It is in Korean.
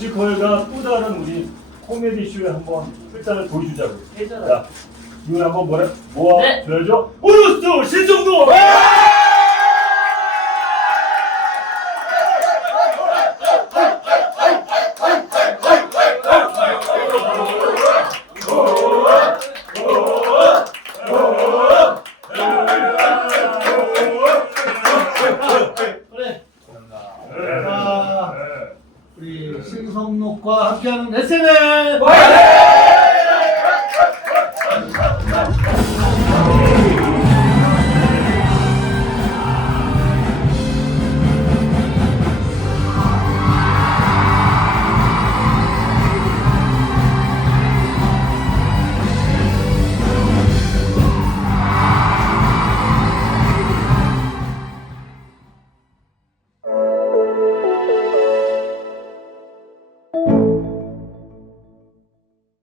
뮤지컬과 또 다른 우리 코미디 쇼에 한번 출장을 보여주자고. 자, 이걸 한번 모아줘야죠. 우르스 신성도. 그래. 자, 우리 신성록과 함께하는 SNS.